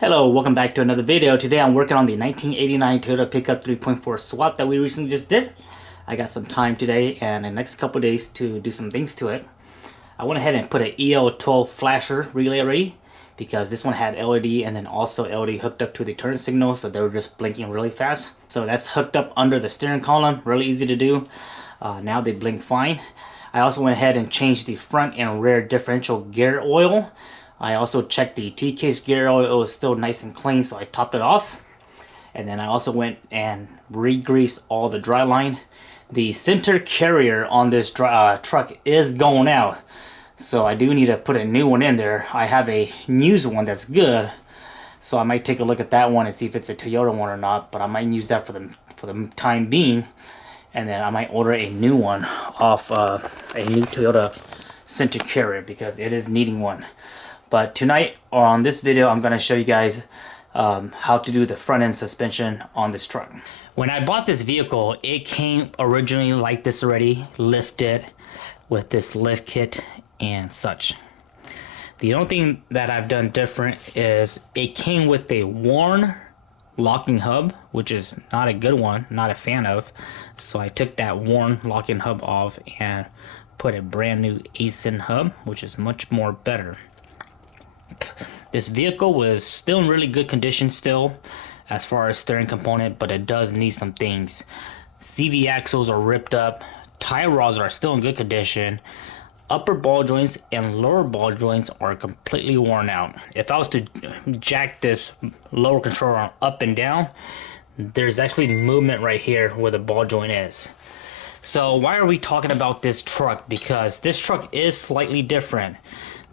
Hello, welcome back to another video. Today I'm working on the 1989 Toyota Pickup 3.4 swap that we recently just did. I got some time today and the next couple days to do some things to it. I went ahead and put an EL12 flasher relay already because this one had LED and then also LED hooked up to the turn signal, so they were just blinking really fast. So that's hooked up under the steering column, really easy to do. Now they blink fine. I also went ahead and changed the front and rear differential gear oil. I also checked the T-case gear oil. It was still nice and clean, so I topped it off. And then I also went and re-greased all the dry line. The center carrier on this truck is going out, so I do need to put a new one in there. I have a used one that's good, so I might take a look at that one and see if it's a Toyota one or not, but I might use that for the time being. And then I might order a new one off a new Toyota center carrier because it is needing one. But tonight, or on this video, I'm going to show you guys how to do the front end suspension on this truck. When I bought this vehicle, it came originally like this already, lifted with this lift kit and such. The only thing that I've done different is it came with a worn locking hub, which is not a good one, not a fan of. So I took that worn locking hub off and put a brand new ASIN hub, which is much more better. This vehicle was still in really good condition still as far as steering component, but it does need some things. CV axles are ripped up, tie rods are still in good condition, upper ball joints and lower ball joints are completely worn out. If I was to jack this lower control arm up and down, there's actually movement right here where the ball joint is. So why are we talking about this truck? Because this truck is slightly different.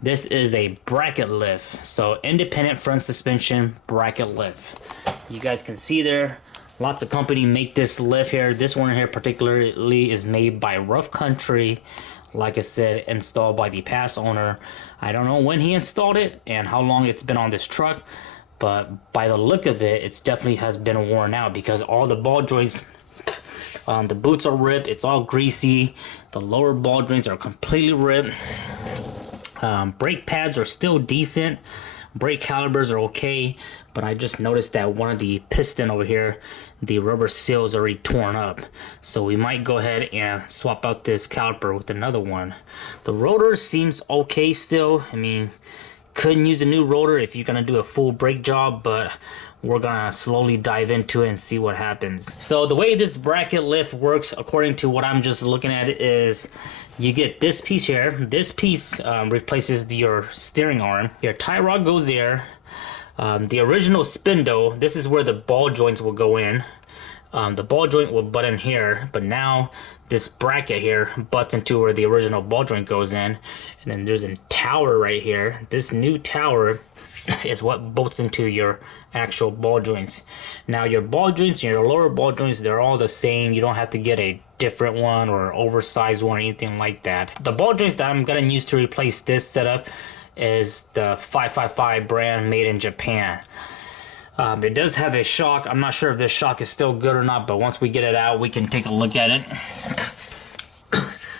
This is a bracket lift, so independent front suspension bracket lift. You guys can see there, lots of company make this lift here. This one here particularly is made by Rough Country. Like I said, installed by the past owner. I don't know when he installed it and how long it's been on this truck, but by the look of it, it definitely has been worn out because all the ball joints, the boots are ripped, it's all greasy. The lower ball joints are completely ripped. Brake pads are still decent. Brake calipers are okay, but I just noticed that one of the piston over here, the rubber seal is already torn up. So we might go ahead and swap out this caliper with another one. The rotor seems okay still. I mean, couldn't use a new rotor if you're gonna do a full brake job, but we're gonna slowly dive into it and see what happens. So the way this bracket lift works, according to what I'm just looking at, it is you get this piece here. This piece replaces your steering arm. Your tie rod goes there. The original spindle, this is where the ball joints will go in. The ball joint will butt in here, but now this bracket here butts into where the original ball joint goes in. And then there's a tower right here. This new tower is what bolts into your actual ball joints. Now your ball joints and your lower ball joints, they're all the same. You don't have to get a different one or oversized one or anything like that. The ball joints that I'm gonna use to replace this setup is the 555 brand made in Japan. It does have a shock. I'm not sure if this shock is still good or not, but once we get it out, we can take a look at it.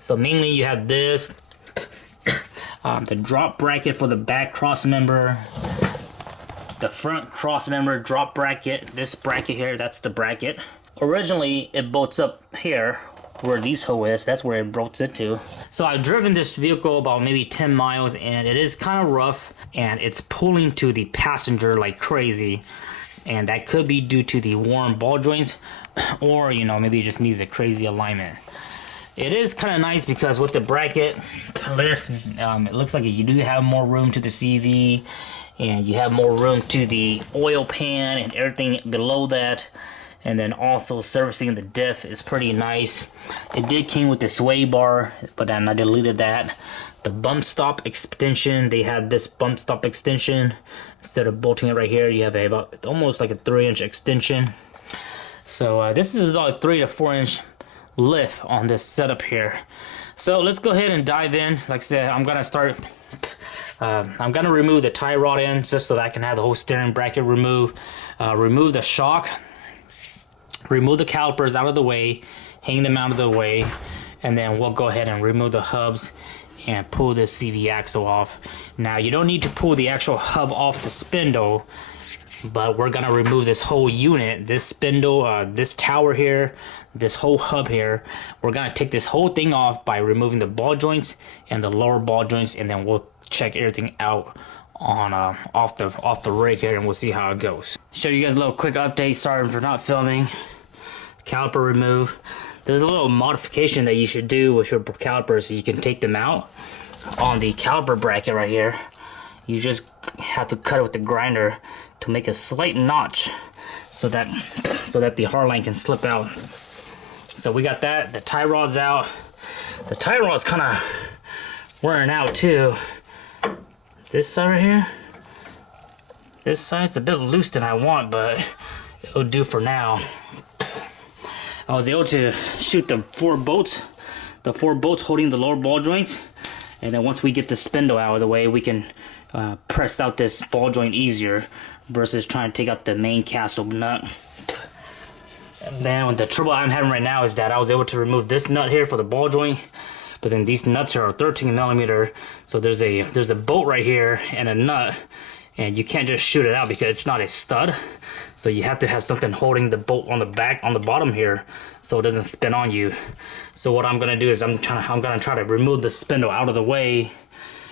So mainly you have this, the drop bracket for the back cross member, the front cross member drop bracket. This bracket here, that's the bracket. Originally, it bolts up here where these hoe is. That's where it bolts it to. So I've driven this vehicle about maybe 10 miles and it is kind of rough and it's pulling to the passenger like crazy. And that could be due to the worn ball joints or, you know, maybe it just needs a crazy alignment. It is kind of nice because with the bracket lift, it looks like you do have more room to the CV and you have more room to the oil pan and everything below that. And then also servicing the diff is pretty nice. It did came with the sway bar, but then I deleted that. The bump stop extension, they have this bump stop extension. Instead of bolting it right here, you have about almost like a 3-inch extension. So this is about a 3 to 4 inch lift on this setup here. So let's go ahead and dive in. Like I said, I'm gonna start. I'm gonna remove the tie rod in just so that I can have the whole steering bracket removed. Remove the shock. Remove the calipers out of the way, hang them out of the way, and then we'll go ahead and remove the hubs and pull this CV axle off. Now you don't need to pull the actual hub off the spindle. but we're gonna remove this whole unit, this spindle, this tower here, this whole hub here. We're gonna take this whole thing off by removing the ball joints and the lower ball joints, and then we'll check everything out on off the rig here, and we'll see how it goes. Show you guys a little quick update. Sorry for not filming. Caliper remove. There's a little modification that you should do with your calipers so you can take them out. On the caliper bracket right here, you just have to cut it with the grinder to make a slight notch so that the hard line can slip out. So we got that. The tie rod's out. The tie rod's kind of wearing out too. This side right here, this side's a bit loose than I want, but it'll do for now. I was able to shoot the four bolts holding the lower ball joints, and then once we get the spindle out of the way, we can press out this ball joint easier versus trying to take out the main castle nut. And then the trouble I'm having right now is that I was able to remove this nut here for the ball joint, but then these nuts are 13 millimeter, so there's a bolt right here and a nut, and you can't just shoot it out because it's not a stud. So you have to have something holding the bolt on the back, on the bottom here, so it doesn't spin on you. So what I'm gonna do is I'm gonna try to remove the spindle out of the way,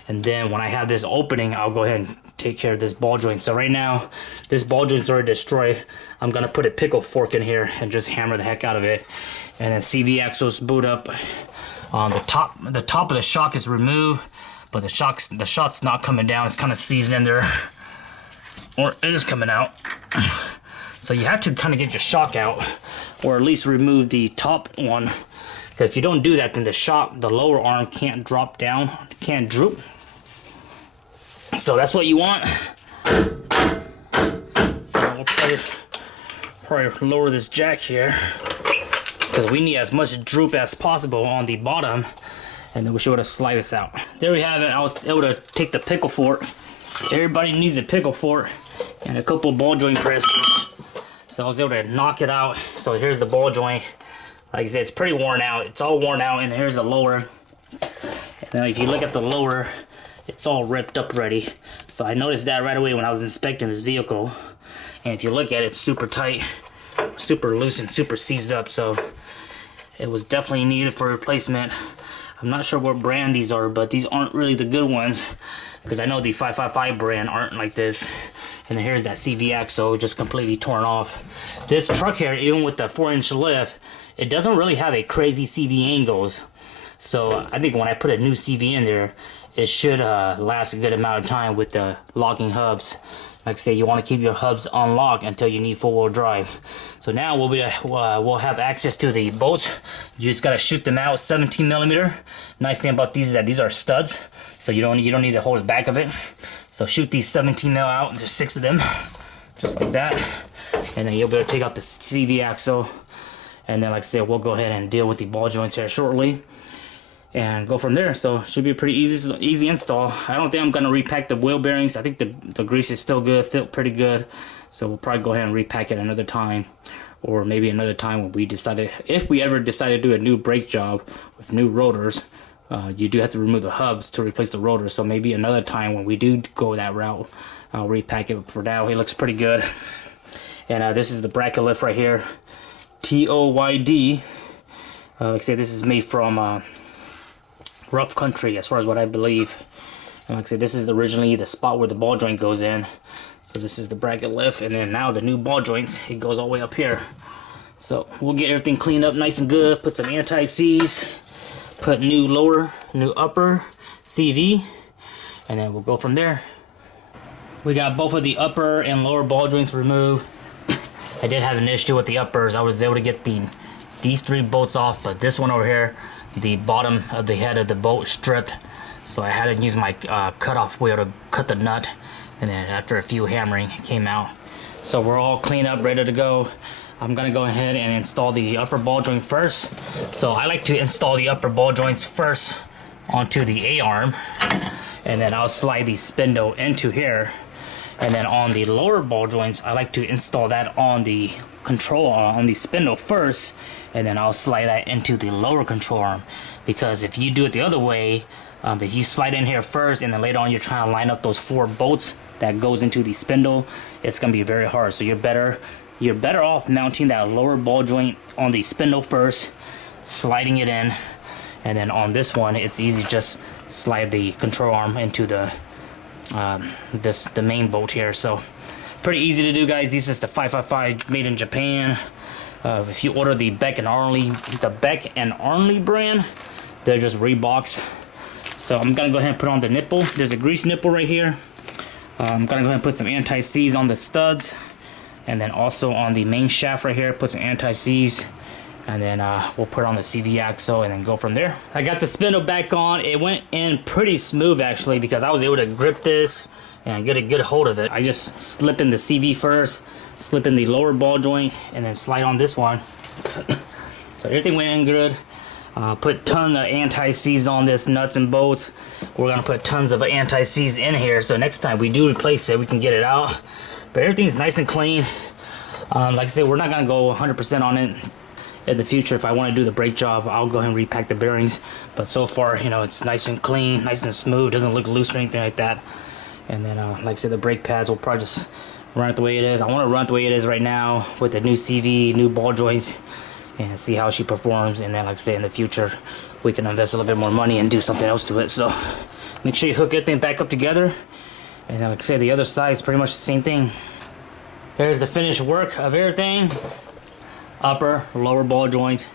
and then when I have this opening, I'll go ahead and take care of this ball joint. So right now, this ball joint's already destroyed. I'm gonna put a pickle fork in here and just hammer the heck out of it, and then CV axles boot up. The top of the shock is removed, but the shot's not coming down. It's kind of seized in there, or it is coming out. So you have to kind of get your shock out, or at least remove the top one. Because if you don't do that, then the lower arm can't drop down, can't droop. So that's what you want. We'll probably lower this jack here, because we need as much droop as possible on the bottom, and then we should be able to slide this out. There we have it. I was able to take the pickle fork. Everybody needs a pickle fork and a couple ball joint presses. So I was able to knock it out. So here's the ball joint. Like I said, it's pretty worn out. It's all worn out, and here's the lower. And then if you look at the lower, it's all ripped up already. So I noticed that right away when I was inspecting this vehicle. And if you look at it, it's super tight, super loose, and super seized up. So it was definitely needed for replacement. I'm not sure what brand these are, but these aren't really the good ones, because I know the 555 brand aren't like this. And then here's that CV axle just completely torn off. This truck here, even with the 4-inch lift, it doesn't really have a crazy CV angles. So I think when I put a new CV in there, it should last a good amount of time with the locking hubs. Like I say, you want to keep your hubs unlocked until you need four-wheel drive. So now we'll have access to the bolts. You just gotta shoot them out 17 millimeter. Nice thing about these is that these are studs, so you don't need to hold the back of it. So shoot these 17 mil out. There's 6 of them, just like that, and then you'll be able to take out the CV axle. And then, like I said, we'll go ahead and deal with the ball joints here shortly, and go from there. So should be a pretty easy install. I don't think I'm gonna repack the wheel bearings. I think the grease is still good, felt pretty good. So we'll probably go ahead and repack it another time, or maybe another time when we decided, if we ever decide to do a new brake job with new rotors. You do have to remove the hubs to replace the rotors. So maybe another time when we do go that route, I'll repack it. But for now, it looks pretty good. And this is the bracket lift right here, TOYD. Like I said, this is made from rough country, as far as what I believe. And like I said, this is originally the spot where the ball joint goes in. So this is the bracket lift, and then now the new ball joints, it goes all the way up here. So we'll get everything cleaned up nice and good, put some anti-seize, put new lower, new upper CV, and then we'll go from there. We got both of the upper and lower ball joints removed. I did have an issue with the uppers. I was able to get these 3 bolts off, but this one over here, the bottom of the head of the bolt stripped, so I had to use my cutoff wheel to cut the nut, and then after a few hammering, it came out. So we're all cleaned up, ready to go. I'm gonna go ahead and install the upper ball joint first. So I like to install the upper ball joints first onto the A-arm, and then I'll slide the spindle into here. And then on the lower ball joints, I like to install that on the control on the spindle first, and then I'll slide that into the lower control arm. Because if you do it the other way, If you slide in here first and then later on you're trying to line up those 4 bolts that goes into the spindle, it's gonna be very hard. So you're better off mounting that lower ball joint on the spindle first, sliding it in, and then on this one it's easy, just slide the control arm into the the main bolt here. So pretty easy to do, guys. This is the 555 made in Japan. If you order the Beck and Arnley brand, they're just Reeboks. So I'm gonna go ahead and put on the nipple. There's a grease nipple right here. I'm gonna go ahead and put some anti-seize on the studs, and then also on the main shaft right here, put some anti-seize, and then we'll put on the CV axle and then go from there. I got the spindle back on. It went in pretty smooth actually, because I was able to grip this and get a good hold of it. I just slip in the CV first, slip in the lower ball joint, and then slide on this one. So everything went in good. Put tons of anti-seize on this nuts and bolts. We're gonna put tons of anti-seize in here, so next time we do replace it, we can get it out. But everything's nice and clean. Like I said, we're not gonna go 100% on it. In the future, if I want to do the brake job, I'll go ahead and repack the bearings. But so far, you know, it's nice and clean, nice and smooth, doesn't look loose or anything like that. And then, like I said, the brake pads will probably just run it the way it is. I want to run it the way it is right now with the new CV, new ball joints, and see how she performs. And then, like I say, in the future, we can invest a little bit more money and do something else to it. So make sure you hook everything back up together. And then, like I said, the other side is pretty much the same thing. Here's the finished work of everything. Upper, lower ball joint,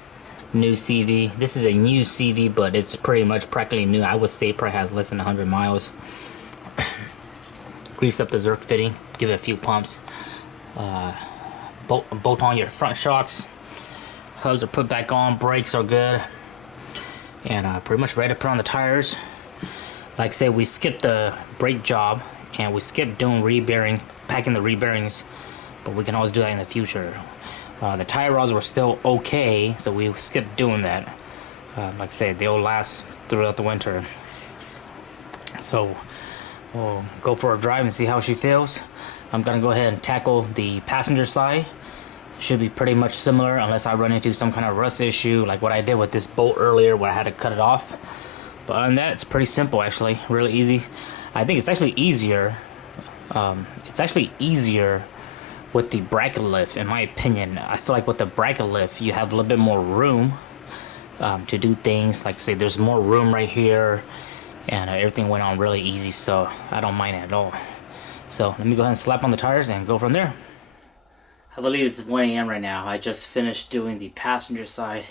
new CV. This is a new CV, but it's pretty much practically new. I would say it probably has less than 100 miles. Grease up the Zerk fitting, give it a few pumps. Bolt on your front shocks. Hubs are put back on, brakes are good. And pretty much ready to put on the tires. Like I said, we skipped the brake job and we skipped doing re-bearing, packing the re-bearings, but we can always do that in the future. The tire rods were still okay, so we skipped doing that. Like I said, they'll last throughout the winter. So we'll go for a drive and see how she feels. I'm gonna go ahead and tackle the passenger side. Should be pretty much similar unless I run into some kind of rust issue like what I did with this bolt earlier where I had to cut it off. But other than that, it's pretty simple actually, really easy. I think it's actually easier. With the bracket lift, in my opinion. I feel like with the bracket lift, you have a little bit more room to do things. Like say, there's more room right here, and everything went on really easy, so I don't mind it at all. So let me go ahead and slap on the tires and go from there. I believe it's 1 a.m. right now. I just finished doing the passenger side.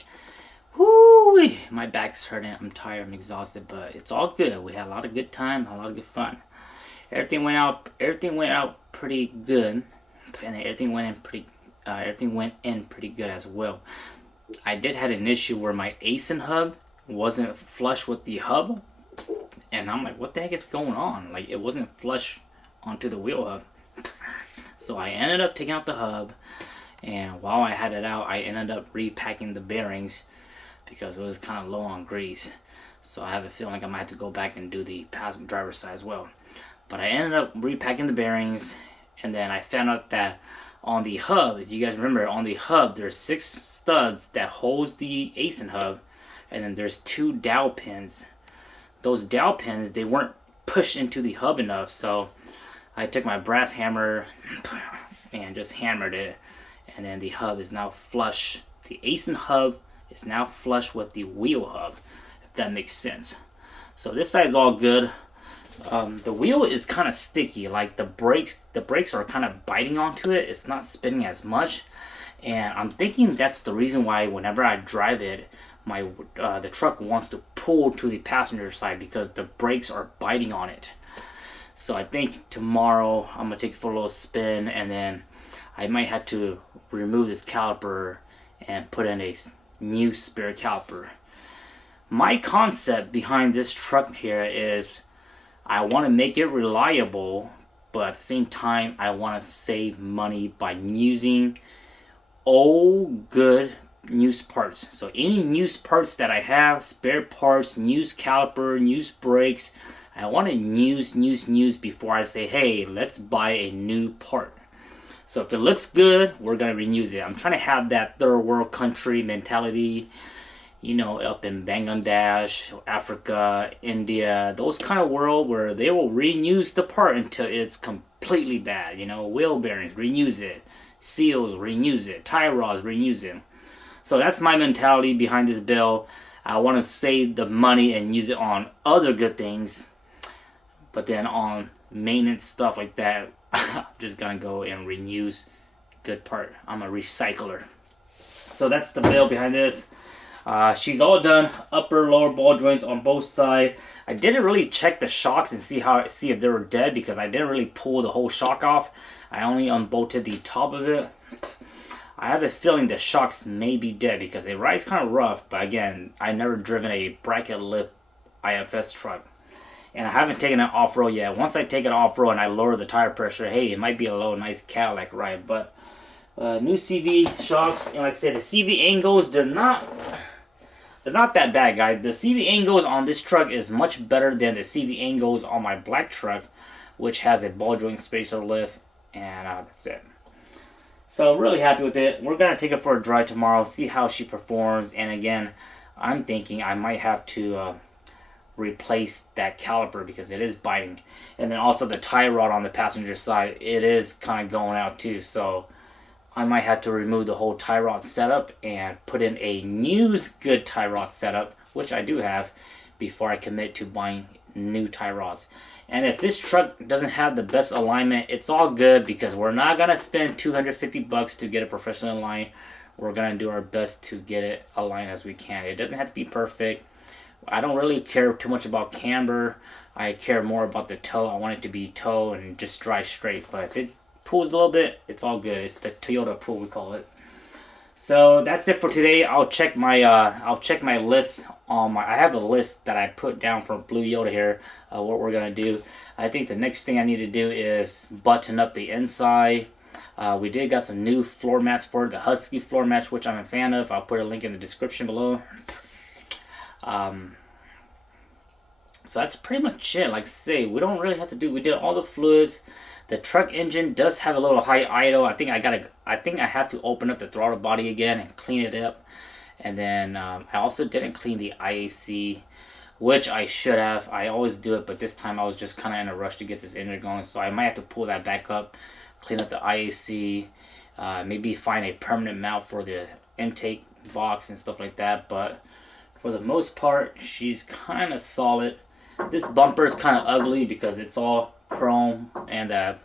Woo! My back's hurting. I'm tired. I'm exhausted, but it's all good. We had a lot of good time, a lot of good fun. Everything went out pretty good. And everything went in pretty good as well. I did had an issue where my ASIN hub wasn't flush with the hub, and I'm like, what the heck is going on? Like, it wasn't flush onto the wheel hub. So I ended up taking out the hub, and while I had it out, I ended up repacking the bearings because it was kind of low on grease. So I have a feeling like I might have to go back and do the passenger driver side as well. But I ended up repacking the bearings. And then I found out that on the hub, if you guys remember, on the hub, there's 6 studs that holds the ASIN hub, and then there's 2 dowel pins. Those dowel pins, they weren't pushed into the hub enough, so I took my brass hammer and just hammered it, and then the hub is now flush. The ASIN hub is now flush with the wheel hub, if that makes sense. So this side is all good. The wheel is kind of sticky, like the brakes are kind of biting onto it. It's not spinning as much, and I'm thinking that's the reason why whenever I drive it, the truck wants to pull to the passenger side, because the brakes are biting on it. So I think tomorrow I'm gonna take it for a little spin, and then I might have to remove this caliper and put in a new spare caliper. My concept behind this truck here is I want to make it reliable, but at the same time, I want to save money by using old, good, used parts. So any used parts that I have, spare parts, used caliper, used brakes, I want to use before I say, hey, let's buy a new part. So if it looks good, we're going to reuse it. I'm trying to have that third world country mentality. you know, up in Bangladesh, Africa, India, those kind of world where they will reuse the part until it's completely bad. You know, wheel bearings, reuse it. Seals, reuse it. Tie rods, reuse it. So that's my mentality behind this bill. I want to save the money and use it on other good things. But then on maintenance stuff like that, I'm just going to go and reuse good part. I'm a recycler. So that's the bill behind this. She's all done, upper lower ball joints on both sides. I didn't really check the shocks and see if they were dead, because I didn't really pull the whole shock off. I only unbolted the top of it. I have a feeling the shocks may be dead because it rides kind of rough, but again, I never driven a bracket lip IFS truck. And I haven't taken it off-road yet. Once I take it off-road and I lower the tire pressure, hey, it might be a little nice Cadillac ride. But new CV shocks, and like I said, the CV angles, they're not that bad, guys. The CV angles on this truck is much better than the CV angles on my black truck, which has a ball joint spacer lift, and that's it. So really happy with it. We're gonna take it for a drive tomorrow, see how she performs. And again, I'm thinking I might have to replace that caliper because it is biting, and then also the tie rod on the passenger side, it is kind of going out too. So I might have to remove the whole tie rod setup and put in a new good tie rod setup, which I do have, before I commit to buying new tie rods. And if this truck doesn't have the best alignment, it's all good, because we're not going to spend $250 to get a professional align. We're going to do our best to get it aligned as we can. It doesn't have to be perfect. I don't really care too much about camber. I care more about the toe. I want it to be toe and just drive straight. But if it pulls a little bit, it's all good. It's the Toyota pull, we call it. So that's it for today. I'll check my list on my. I have a list that I put down for Blue Yoda here. What we're gonna do. I think the next thing I need to do is button up the inside. We did got some new floor mats for the Husky floor mats, which I'm a fan of. I'll put a link in the description below. So that's pretty much it. Like I say, we don't really have to do. We did all the fluids. The truck engine does have a little high idle. I think I have to open up the throttle body again and clean it up. And then I also didn't clean the IAC, which I should have. I always do it, but this time I was just kind of in a rush to get this engine going. So I might have to pull that back up, clean up the IAC, maybe find a permanent mount for the intake box and stuff like that. But for the most part, she's kind of solid. This bumper is kind of ugly because it's all chrome and the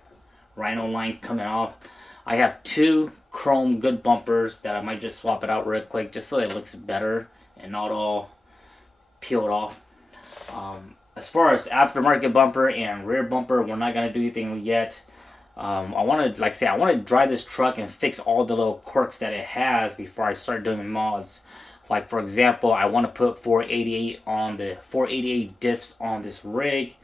rhino line coming off. I have two chrome good bumpers that I might just swap it out real quick just so it looks better and not all peeled off. As far as aftermarket bumper and rear bumper, we're not gonna do anything yet. I want to, like I say, I want to drive this truck and fix all the little quirks that it has before I start doing mods. Like for example, I want to put 488 on the 488 diffs on this rig.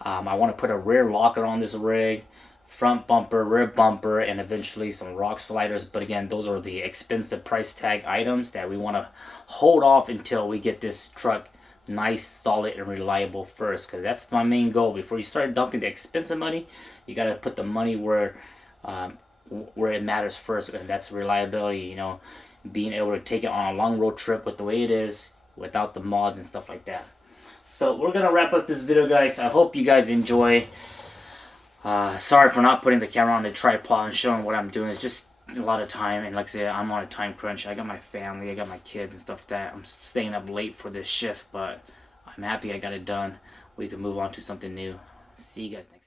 I want to put a rear locker on this rig, front bumper, rear bumper, and eventually some rock sliders. But again, those are the expensive price tag items that we want to hold off until we get this truck nice, solid, and reliable first. Because that's my main goal. Before you start dumping the expensive money, you got to put the money where it matters first, and that's reliability. You know, being able to take it on a long road trip with the way it is, without the mods and stuff like that. So we're gonna wrap up this video, guys. I hope you guys enjoy. Sorry for not putting the camera on the tripod and showing what I'm doing. It's just a lot of time, and like I said, I'm on a time crunch. I got my family, I got my kids and stuff like that. I'm staying up late for this shift, but I'm happy I got it done. We can move on to something new. See you guys next time.